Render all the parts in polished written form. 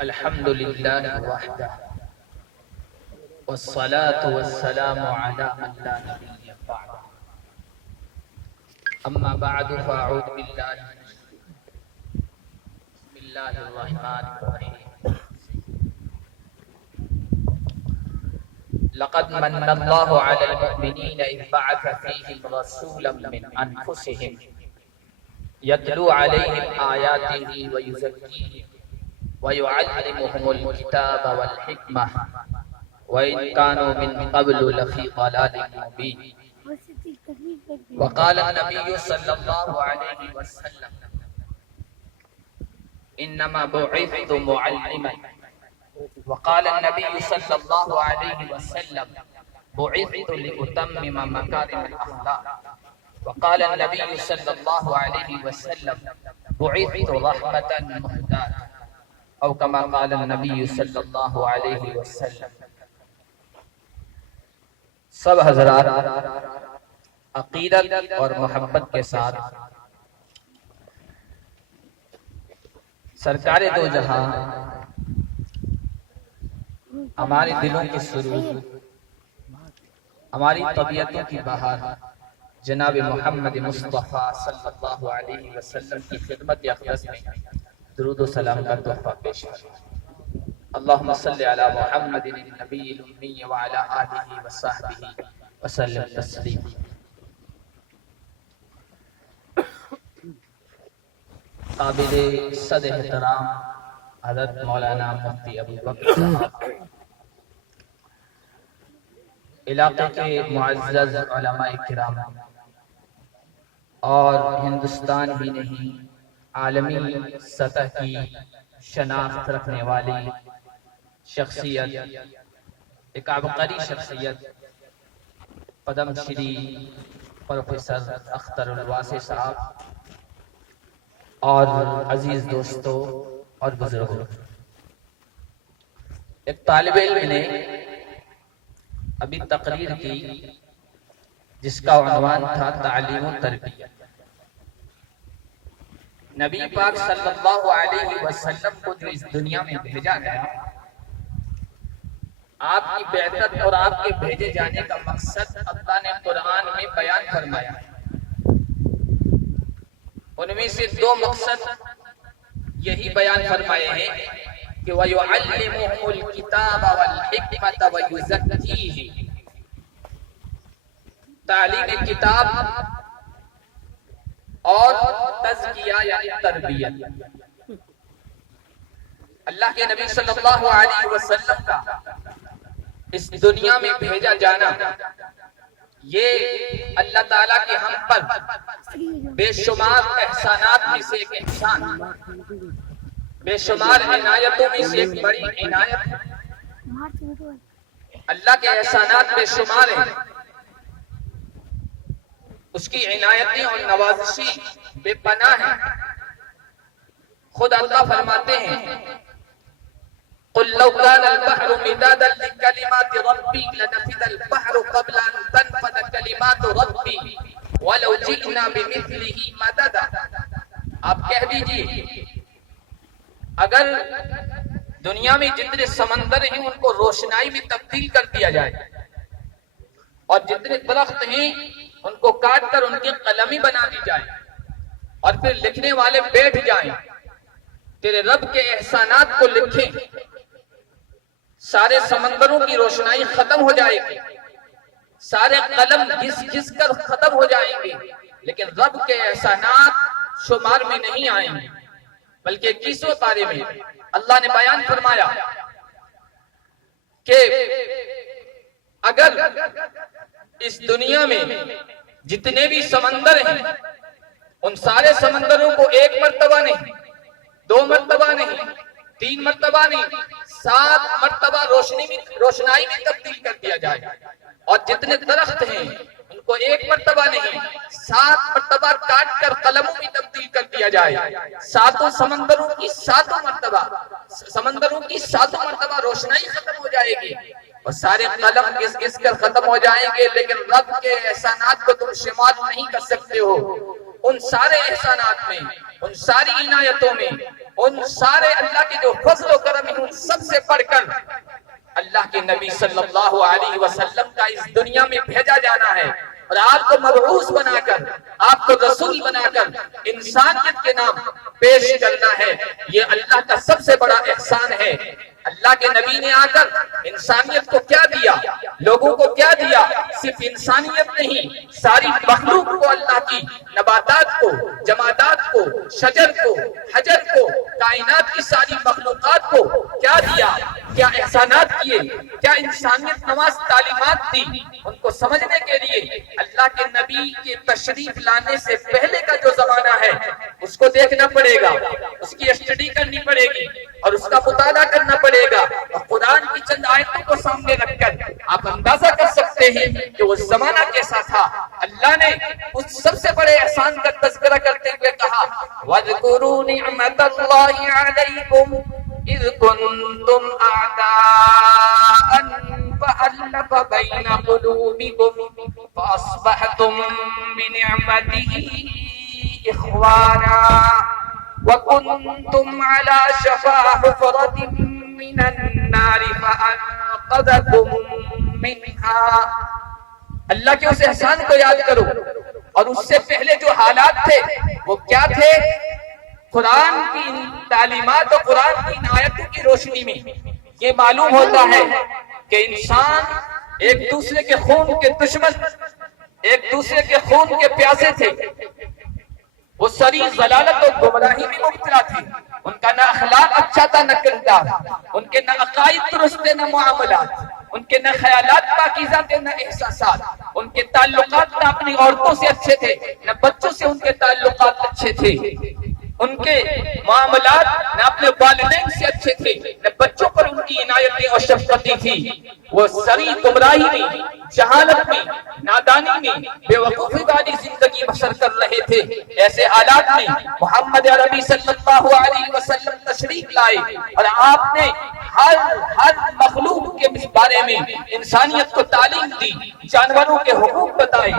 الحمد لله وحده والصلاة والسلام على من لا نبي بعده أما بعد فأعوذ بالله من بسم الله الرحمن الرحيم لقد من الله على المؤمنين إذ بعث فيهم رسولا من أنفسهم يتلو عليهم آياته ويزكيهم ويعلمهم الكتاب والحكمة وإن كانوا من قبل لفي ضلال مبين وقال النبي صلى الله عليه وسلم إنما بعثت معلما وقال النبي صلى الله عليه وسلم بعثت لأتمم مكارم الأخلاق وقال النبي صلى الله عليه وسلم بعثت رحمة مهداة او كما قال النبی صلی اللہ علیہ وسلم۔ سب حضرات عقیدت اور محبت کے ساتھ سرکار دو جہاں ہمارے دلوں کی سرور، ہماری طبیعتوں کی بہار جناب محمد مصطفیٰ صلی اللہ علیہ وسلم کی خدمت اقدس میں درود و سلام کا تحفہ پیش کریں۔ اللہم صلی علی محمد النبی الامی وعلی آلہ وصحبہ وسلم تسلیم۔ قابل صد احترام حضرت مولانا مفتی ابو بکر صاحب، علاقے کے معزز علماء کرام اور ہندوستان ہی نہیں عالمی سطح کی شناخت رکھنے والی شخصیت، ایک عبقری شخصیت، پدم شری پروفیسر اختر الواسع صاحب اور عزیز دوستوں اور بزرگوں، ایک طالب علم نے ابھی تقریر کی جس کا عنوان تھا تعلیم و تربیت۔ نبی پاک صلی اللہ علیہ وسلم کو جو اس دنیا میں بھیجا گیا، آپ کی بعثت اور آپ کے بھیجے جانے کا مقصد اللہ نے قرآن میں بیان فرمایا۔ ان میں سے دو مقصد یہی بیان فرمائے ہیں کہ وَيُعَلِّمُهُمُ الْكِتَابَ وَالْحِكْمَةَ وَيُزَكِّيهِمْ، تعلیم کتاب اور تزکیہ یعنی تربیت۔ اللہ کے نبی صلی اللہ علیہ وسلم کا اس دنیا میں بھیجا جانا، یہ اللہ تعالیٰ کے ہم پر بے شمار احسانات میں سے ایک احسان، بے شمار عنایتوں میں سے ایک بڑی عنایت۔ اللہ کے احسانات بے شمار ہیں، اس کی عنایتیں اور نوازشیں بے پناہ ہیں۔ خود اللہ فرماتے ہیں قُلْ لَوْ كَانَ الْبَحْرُ مِدَادًا لِكَلِمَاتِ رَبِّي لَنَفِدَ الْبَحْرُ قَبْلَ أَن تَنفَدَ كَلِمَاتُ رَبِّي وَلَوْ جِئْنَا بِمِثْلِهِ مَدَدًا۔ آپ کہہ دیجئے اگر دنیا میں جتنے سمندر ہیں ان کو روشنائی میں تبدیل کر دیا جائے اور جتنے درخت ہیں ان کو کاٹ کر ان کی قلمی بنا دی جائے اور پھر لکھنے والے بیٹھ جائیں تیرے رب کے احسانات کو لکھیں، سارے سمندروں کی روشنائی ختم ہو جائے گی، سارے قلم گھس گھس کر ختم ہو جائیں گے، لیکن رب کے احسانات شمار میں نہیں آئیں گے۔ بلکہ 21ویں پارے میں اللہ نے بیان فرمایا کہ اگر اس دنیا میں جتنے بھی سمندر ہیں ان سارے سمندروں کو ایک مرتبہ نہیں، 2 مرتبہ نہیں، 3 مرتبہ نہیں، 7 مرتبہ روشنائی میں تبدیل کر دیا جائے اور جتنے درخت ہیں ان کو ایک مرتبہ نہیں 7 مرتبہ کاٹ کر قلموں میں تبدیل کر دیا جائے، ساتوں سمندروں کی 7 مرتبہ روشنائی ختم ہو جائے گی اور سارے قلم گھس گھس کر ختم ہو جائیں گے، لیکن رب کے احسانات کو تم شمار نہیں کر سکتے ہو۔ ان سارے احسانات میں، ان ساری عنایتوں میں ان سارے اللہ کے جو فضل و کرم ہیں ان سب سے بڑھ کر اللہ کے نبی صلی اللہ علیہ وسلم کا اس دنیا میں بھیجا جانا ہے اور آپ کو مبعوث بنا کر، آپ کو رسول بنا کر انسانیت کے نام پیش کرنا ہے۔ یہ اللہ کا سب سے بڑا احسان ہے۔ اللہ کے نبی نے آ کر انسانیت کو کیا دیا، لوگوں کو کیا دیا؟ صرف انسانیت نہیں، ساری مخلوق کو اللہ کی، نباتات کو، جمادات کو، شجر کو، حجر کو، کائنات کی ساری مخلوقات کو کیا دیا، کیا احسانات کیے، کیا انسانیت نواز تعلیمات دی۔ ان کو سمجھنے کے لیے اللہ کے نبی کے تشریف لانے سے پہلے کا جو زمانہ ہے اس کو دیکھنا پڑے گا، اس کی اسٹڈی کرنی پڑے گی اور اس کا مطالعہ کرنا پڑے گا، اور قرآن کی چند آیتوں کو سامنے رکھ کر آپ اندازہ کر سکتے ہیں کہ وہ زمانہ کیسا تھا۔ اللہ نے اس سب سے بڑے احسان کا تذکرہ کرتے ہوئے کہا وَاذْكُرُوا نِعْمَةَ اللَّهِ عَلَيْكُمْ إِذْ كُنْتُمْ أَعْدَاءً فَأَلَّفَ بَيْنَ قُلُوبِكُمْ فَأَصْبَحْتُمْ بِنِعْمَتِهِ إِخْوَانًا وَكُنْتُمْ عَلَى شَفَا حُفْرَةٍ مِّنَ النَّارِ فَأَنقَذَكُم مِّنْهَا۔ اللہ کے اس احسان کو یاد کرو، اور اس سے پہلے جو حالات تھے وہ کیا تھے؟ قرآن کی تعلیمات اور قرآن کی آیتوں کی روشنی میں یہ معلوم ہوتا ہے کہ انسان ایک دوسرے کے خون کے دشمن، ایک دوسرے کے خون کے پیاسے تھے۔ وہ سری ضلالت اور گمراہی میں مبتلا تھے۔ ان کا نہ اخلاق اچھا تھا نہ کردار، ان کے نہ عقائد درست تھے نہ معاملات، ان کے نہ خیالات پاکیزہ تھے نہ احساسات، ان کے تعلقات نہ اپنی عورتوں سے اچھے تھے نہ بچوں سے ان کے تعلقات اچھے تھے، ان کے معاملات نہ اپنے والدین سے اچھے تھے نہ بچوں پر ان کی عنایتیں اور شفقتیں تھی۔ وہ سری گمراہی میں، جہالت میں، نادانی میں، بے وقوفی والی زندگی بسر کر رہے تھے۔ ایسے حالات میں محمد عربی صلی اللہ علیہ وسلم تشریف لائے اور آپ نے ہر مخلوق کے بارے میں انسانیت کو تعلیم دی، جانوروں کے حقوق بتائے،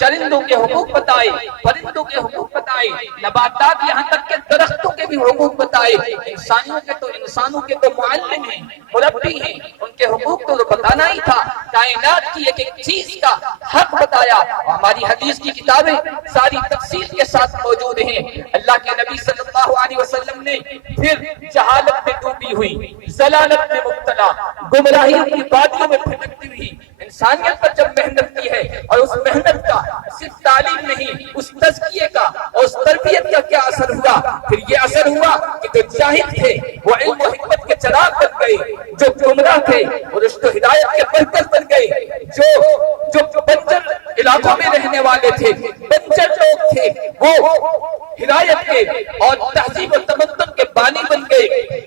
چرندوں کے حقوق بتائے، پرندوں کے حقوق بتائے، نباتات یہاں تک کہ درختوں کے بھی حقوق بتائے۔ انسانوں کے تو معلم ہیں، مربی ہیں، ان کے حقوق تو بتانا ہی تھا۔ کائنات کی ایک ایک چیز کا حق بتایا۔ ہماری حدیث کی کتابیں ساری تفصیل کے ساتھ موجود ہیں۔ اللہ کے نبی صلی اللہ علیہ وسلم نے پھر جہالت میں ڈوبی ہوئی، ضلالت میں مبتلا، گمراہی کی وادیوں میں بھٹکتی ہوئی انسانیت پر جب محنت کی ہے، اور اس محنت کا صرف تعلیم نہیں، اس تزکیے کا اور اس تربیت کا کیا اثر ہوا؟ پھر یہ اثر ہوا کہ جو جاہل تھے وہ علم و حکمت کے چراغ بن گئے، جو گمراہ تھے وہ رشد و ہدایت کے مرکز بن گئے، جو بنجر علاقوں میں رہنے والے تھے، بنجر لوگ تھے، وہ ہدایت کے اور تہذیب و تمدن کے بانی بن گئے۔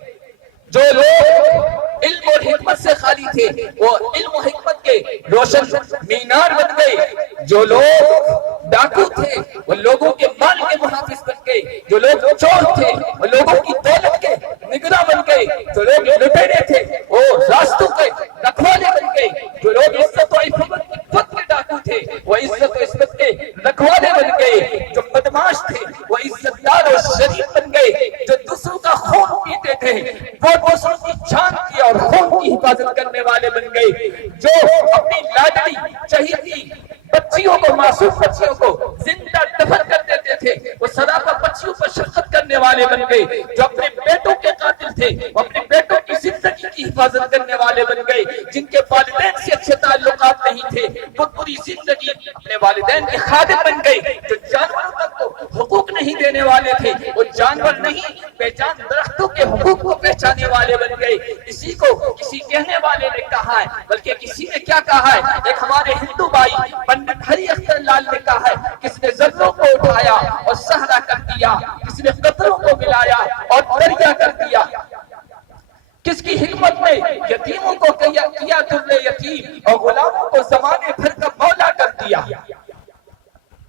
جو لوگ علم اور حکمت سے خالی تھے وہ علم و حکمت کے روشن مینار بن گئے۔ جو لوگ ڈاکو تھے وہ لوگوں کے مال کے محافظ بن گئے۔ جو لوگ چور تھے وہ لوگوں کی دولت کے نگراں بن گئے۔ جو لوگ لٹیرے تھے وہ راستوں کے رکھوالے بن گئے۔ جو لوگ عزت و عفت کے ڈاکو تھے وہ عزت و عفت کے رکھوالے بن گئے۔ جو بدماش تھے وہ عزت دار اور شریف بن گئے۔ جو دوسروں کا خون پیتے تھے وہ دوسروں کی جان کی اور خون کی حفاظت کرنے والے بن گئے۔ جو اپنی لاڈلی چہیتی بچیوں کو، معصوم بچیوں کو زندہ دفن کر دیتے تھے وہ سراپا بچیوں پر شفقت کرنے والے بن گئے۔ جو اپنے بیٹوں کے قاتل تھے وہ اپنے بیٹوں کی زندگی کی حفاظت کرنے والے بن گئے۔ جن کے والدین سے اچھے تعلقات نہیں تھے وہ پوری زندگی اپنے والدین کے خادم بن گئے۔ جو جانوروں تک کو حقوق نہیں دینے والے تھے وہ جانور نہیں، بے جان درختوں کے حقوق کو پہچانے والے بن گئے۔ اسی کو کسی کہنے والے نے کہا ہے، بلکہ کسی نے کیا کہا ہے، ایک ہمارے ہندو بھائی پنڈت ہری اختر لال نے کہا ہے، کس نے ذروں کو اٹھایا اور صحرا کر دیا، کس نے قطروں کو ملایا اور دریا کر دیا، کس کی حکمت نے یتیموں کو کیا در یتیم اور غلاموں کو زمانے بھر کا مولا کر دیا۔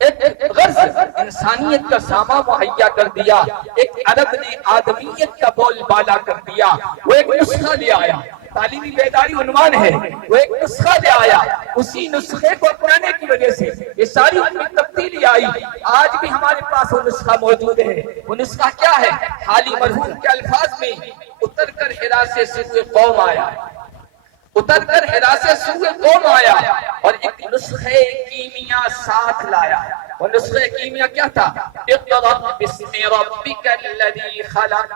ایک غرض انسانیت کا سامان مہیا کر دیا۔ ایک عرب نے آدمیت کا بول بالا کر دیا۔ وہ ایک نسخہ لے آیا، تعلیمی بیداری عنوان ہے، وہ ایک نسخہ لے آیا، اسی نسخے کو اپنانے کی وجہ سے یہ ساری ان میں تبدیلی آئی۔ آج بھی ہمارے پاس وہ نسخہ موجود ہے۔ وہ نسخہ کیا ہے؟ حالی مرحوم کے الفاظ میں، اتر کر حرا سے سوئے قوم آیا، اتر کر حرا سے سوئے قوم آیا اور ایک نسخے کیمیا ساتھ لایا۔ وہ نسخے کیمیا کیا تھا؟ اقرأ باسم ربک الذی خلق،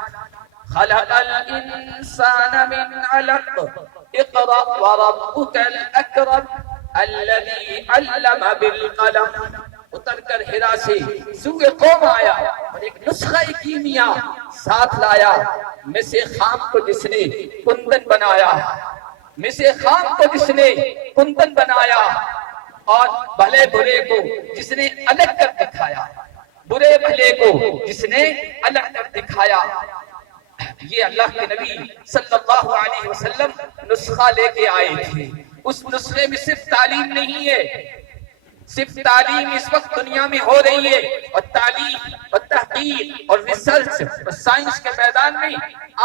خلق الانسان من علق، اقرأ وربک الاکرم الذی علم بالقلم۔ اتر کر حرا سے سوئے قوم آیا اور ایک نسخہ کیمیا ساتھ لایا، مس خام کو جس نے کندن بنایا، مس خام کو جس نے کندن بنایا، اور بھلے برے کو جس نے الگ کر دکھایا، برے بھلے کو جس نے الگ کر دکھایا۔ یہ اللہ کے نبی صلی اللہ علیہ وسلم نسخہ لے کے آئے تھے۔ اس نسخے میں صرف تعلیم نہیں ہے، صرف تعلیم اس وقت دنیا میں ہو رہی ہے، اور تعلیم اور تحقیق اور ریسرچ اور سائنس کے میدان میں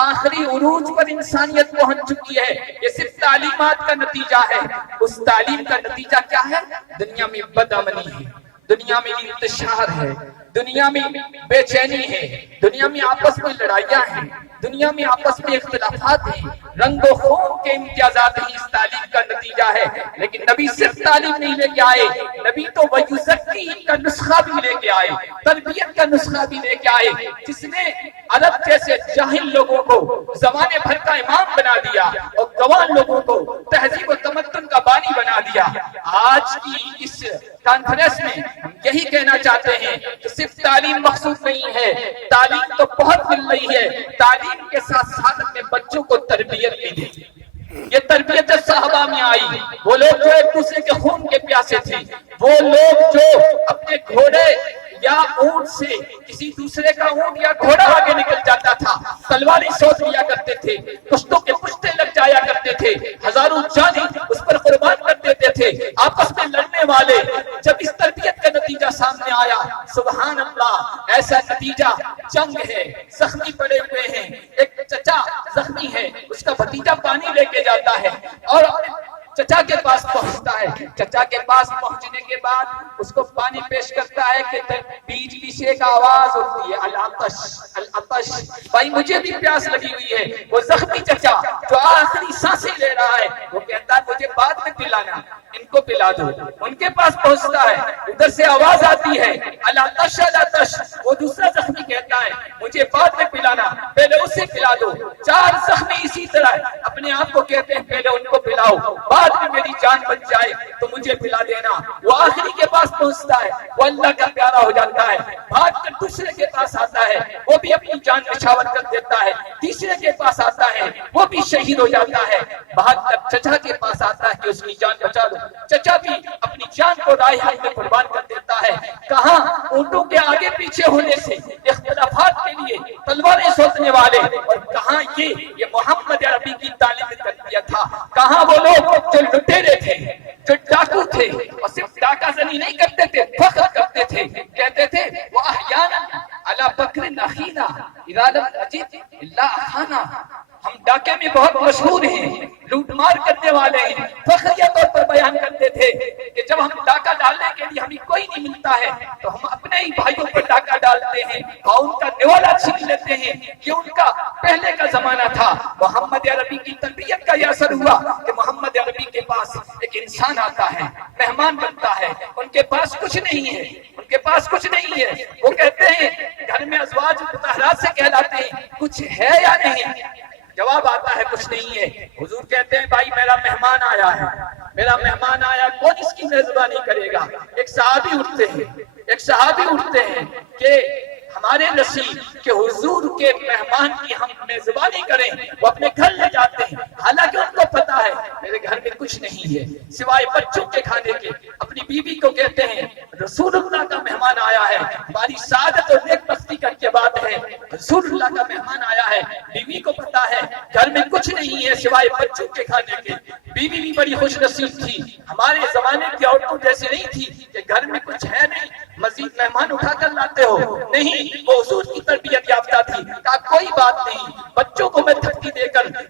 آخری عروج پر انسانیت پہنچ چکی ہے۔ یہ صرف تعلیمات کا نتیجہ ہے۔ اس تعلیم کا نتیجہ کیا ہے؟ دنیا میں بدامنی ہے، دنیا میں انتشار ہے، دنیا میں بے چینی ہے، دنیا میں آپس میں لڑائیاں ہیں، دنیا میں آپس میں اختلافات ہیں، رنگ و خون کے امتیازات ہی اس تعلیم کا نتیجہ ہے۔ لیکن نبی صرف تعلیم نہیں لے کے آئے، نبی تو وَيُزَكِّيهِمْ کا نسخہ بھی لے کے آئے، تربیت کا نسخہ بھی لے کے آئے، جس نے عرب جیسے جاہل لوگوں کو زمانے بھر کا امام بنا دیا اور گوان لوگوں کو تہذیب و تمدن کا بانی بنا دیا۔ آج کی اس کانفرنس میں ہم یہی کہنا چاہتے ہیں کہ صرف تعلیم مقصود نہیں ہے، تعلیم تو بہت مل رہی ہے، تعلیم کے ساتھ ساتھ اپنے بچوں کو تربیت بھی دے۔ یہ تربیت صحابہ میں آئی، وہ لوگ جو ایک دوسرے کے خون کے پیاسے تھے، وہ لوگ جو اپنے گھوڑے یا اونٹ سے کسی دوسرے کا اونٹ یا گھوڑا آگے نکل جاتا تھا، تلواریں سوچ لیا کرتے تھے، پشتوں کے پشتے لگ جایا کرتے تھے، ہزاروں جانیں اس پر قربان کر دیتے تھے، آپس میں لڑنے والے۔ جب اس تربیت کا نتیجہ سامنے آیا، سبحان اللہ، ایسا نتیجہ جنگ ہے، زخمی پڑے ہوئے ہیں، ایک چچا زخمی ہے، اس کا بھتیجا پانی لے کے جاتا ہے اور چچا کے پاس پہنچتا ہے۔ چچا کے پاس پہنچنے کے بعد اس کو پانی پیش کرتا ہے کہ بجلی سے ایک آواز اٹھتی ہے، العطش العطش، بھائی مجھے بھی پیاس لگی ہوئی ہے۔ وہ زخمی چچا جو آخری سانسیں لے رہا ہے، وہ کہتا ہے مجھے بعد میں پلانا، ان کو پلا دو۔ ان کے پاس پہنچتا ہے، ادھر سے آواز آتی ہے العطش العطش، وہ دوسرا زخمی کہتا ہے مجھے بعد میں پلانا، پہلے اسے پلا دو۔ چار زخمی اسی طرح اپنے آپ کو کہتے ہیں پہلے ان کو پلاؤ، بعد میں میری جان بچ جائے تو مجھے پلا دینا۔ وہ آخری کے پاس پہنچتا ہے، وہ اللہ کا پیارا ہو جاتا ہے، بھاگ کر دوسرے کے پاس آتا ہے، وہ بھی اپنی جان نچھاور کر دیتا ہے، تیسرے کے پاس آتا ہے، وہ بھی شہید ہو جاتا ہے، بھاگ کر چچا کے پاس آتا ہے کہ اس کی جان بچا دو، چچا بھی اپنی جان کو رائے حق میں قربان کر دیتا ہے۔ کہاں اونٹوں کے آگے پیچھے ہونے سے اختلافات کے لیے تلواریں سوچنے والے، اور کہاں یہ محمد عربی کی تعلیم تربیت تھا۔ کہاں وہ لوگ جو لٹیرے تھے، جو ڈاکو تھے، اور صرف ڈاکہ زنی نہیں کرتے تھے، فخر کرتے تھے، کہتے تھے وَأَحْيَانًا عَلَى بَكْرٍ أَخِينَا إِذَا لَمْ نَجِدْ إِلَّا أَخَانَا، ہم ڈاکے میں بہت مشہور ہیں، لوٹ مار کرنے والے ہیں، فخریہ طور پر بیان کرتے تھے کہ جب ہم ڈاکہ ڈالنے کے لیے ہمیں کوئی نہیں ملتا ہے تو ہم اپنے ہی بھائیوں پر ڈاکہ ڈالتے ہیں اور ان کا نوالا چھین لیتے ہیں۔ یہ ان کا پہلے کا زمانہ تھا۔ محمد عربی کی تربیت کا یہ اثر ہوا کہ محمد عربی کے پاس ایک انسان آتا ہے، مہمان بنتا ہے، ان کے پاس کچھ نہیں ہے، ان کے پاس کچھ نہیں ہے، وہ کہتے ہیں گھر میں ازواج مطہرات سے کہلاتے ہیں کچھ ہے یا نہیں؟ جواب آتا ہے کچھ نہیں ہے۔ حضور کہتے ہیں بھائی میرا مہمان آیا ہے، میرا مہمان آیا، کون اس کی میزبانی کرے گا؟ ایک صحابی اٹھتے ہیں کہ ہمارے نصیب کہ حضور کے مہمان کی ہم میزبانی کریں۔ وہ اپنے گھر لے جاتے ہیں، حالانکہ ان کو پتا ہے میرے گھر میں کچھ نہیں ہے سوائے بچوں کے کھانے کے۔ اپنی بیوی کو کہتے ہیں رسول اللہ کا مہمان آیا ہے، ہماری سعادت اور نیک بختی کا یہ بات ہے، رسول اللہ کا مہمان آیا ہے۔ بیوی کو پتا ہے گھر میں کچھ نہیں ہے سوائے بچوں کے کھانے کے۔ بیوی بھی بڑی خوش نصیب تھی، ہمارے زمانے کی عورتوں جیسی نہیں تھی کہ گھر میں کچھ ہے نہیں، مزید مہمان اٹھا کر لاتے ہو، نہیں، وہ حضور کی تربیت یافتہ تھی۔ کہا کوئی بات نہیں، بچوں کو میں تھپکی دے کر